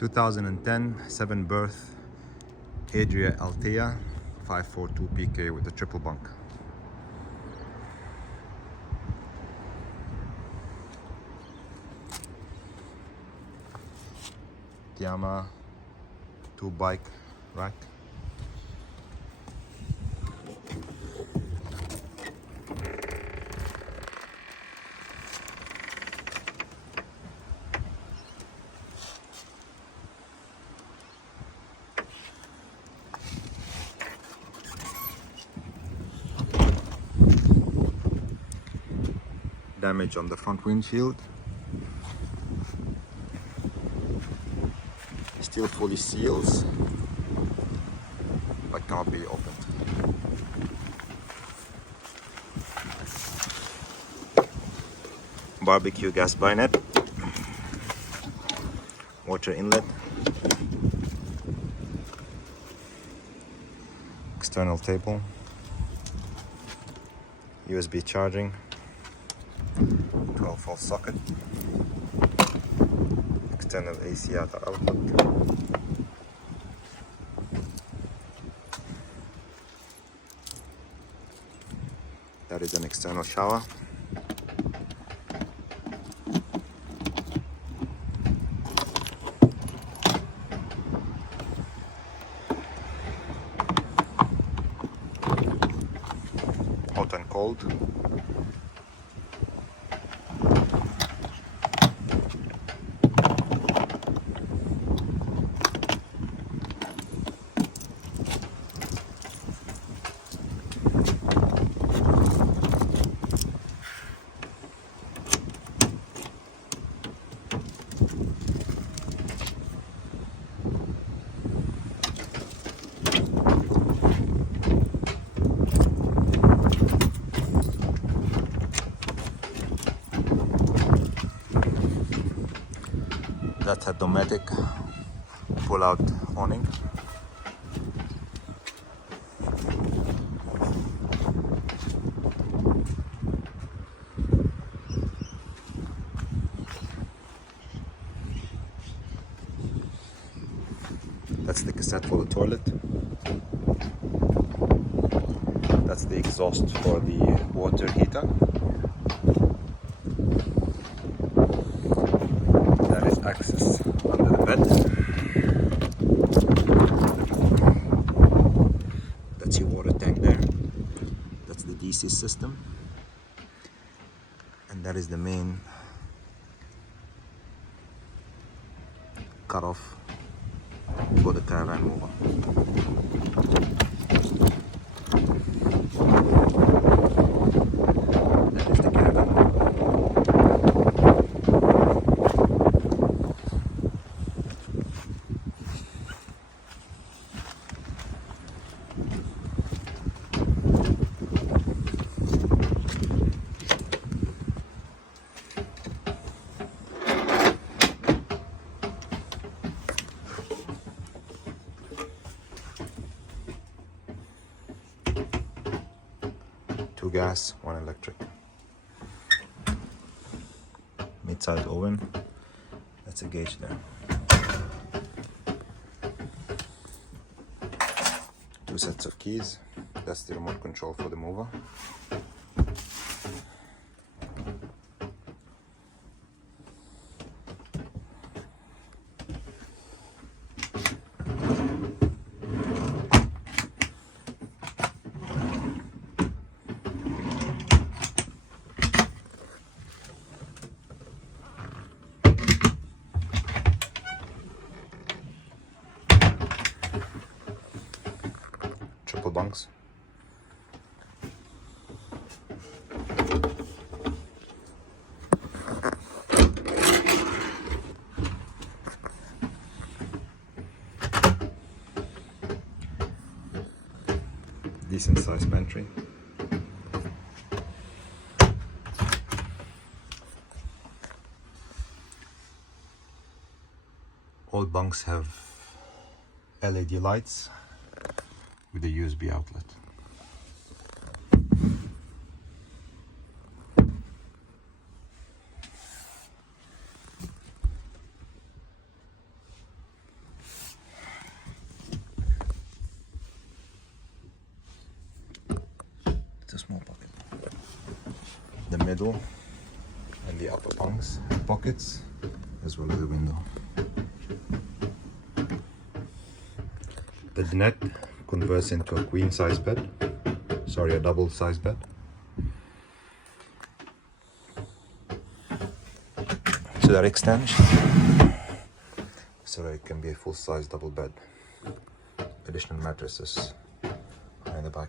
2010 7 berth Adria Altea 542 PK with a triple bunk. Tiama 2 bike rack. Damage on the front windshield. Still fully seals, but cannot be opened. Barbecue gas bayonet, water inlet, external table, USB charging, 12-volt socket, external AC outlet. That is an external shower. Hot and cold. That's a Dometic pull-out awning. That's the cassette for the toilet. That's the exhaust for the water heater. Access under the bed. That's your water tank there. That's the DC system. And that is the main cutoff for the Caravan mover. That is the Caravan mover. Two gas, one electric. Mid-side oven. That's a gauge there. Two sets of keys. That's the remote control for the mover. Triple bunks. Decent sized pantry. All bunks have LED lights with a USB outlet. middle and the upper bunks and pockets, as well as the window. The net converts into a queen size bed, sorry, a double size bed. So that extends so that it can be a full size double bed. Additional mattresses in the back.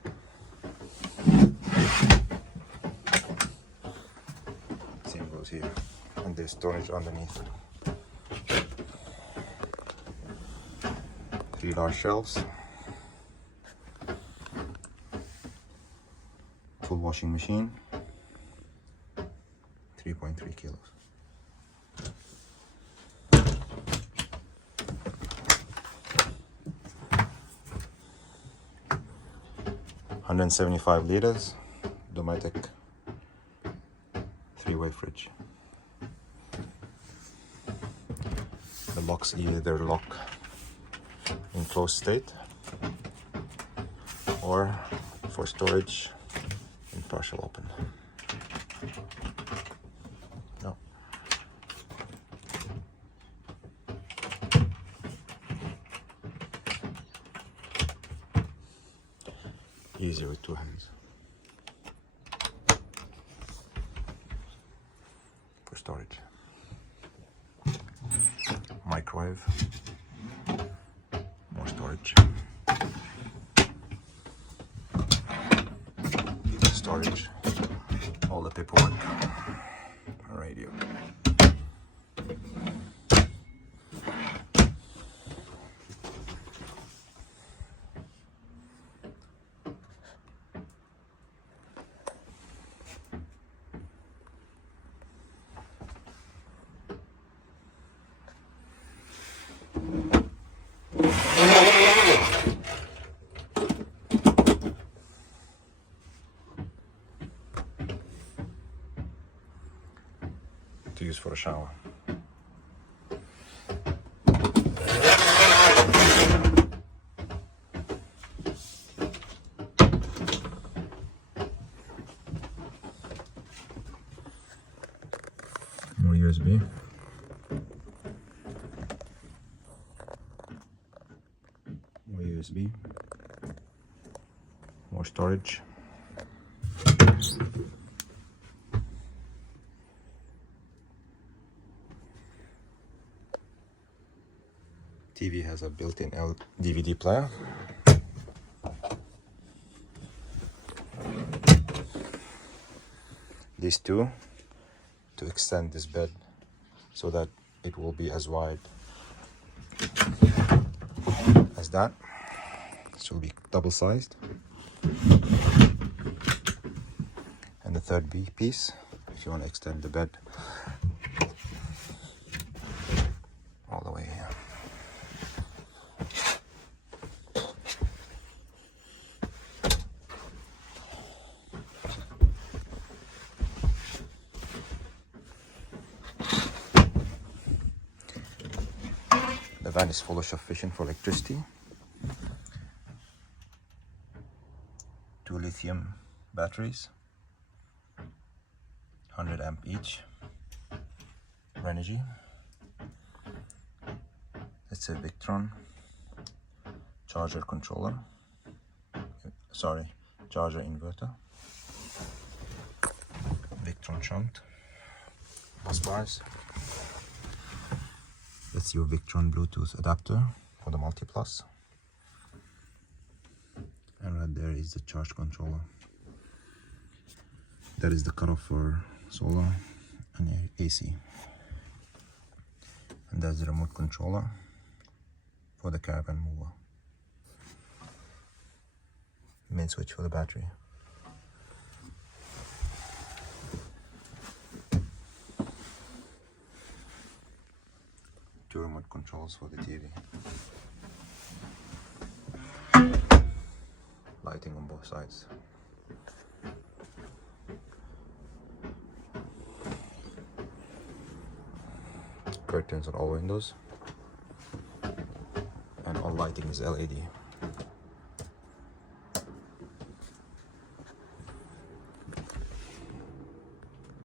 Same goes here, and there's storage underneath. 3 large shelves, full washing machine, 3.3 kilos. $175 liters, Dometic 3-way fridge. The locks either lock in closed state or for storage in partial open. No. Easier with 2 hands. For storage. Microwave. More storage. Storage. All the paperwork. A radio. To use for a shower. More USB. More USB. More storage. TV has a built-in DVD player. These two to extend this bed so that it will be as wide as that. This will be double-sized. And the third piece, if you want to extend the bed all the way here. The van is fully sufficient for electricity. 2 lithium batteries, 100 amp each, Renogy. It's a Victron charger controller, charger inverter, Victron shunt, bus bars. That's your Victron Bluetooth adapter for the multiplus. And right there is the charge controller. That is the cutoff for solar and AC. And that's the remote controller for the Caravan mover. Main switch for the battery. Two remote controls for the TV. Lighting on both sides. Curtains on all windows. And all lighting is LED.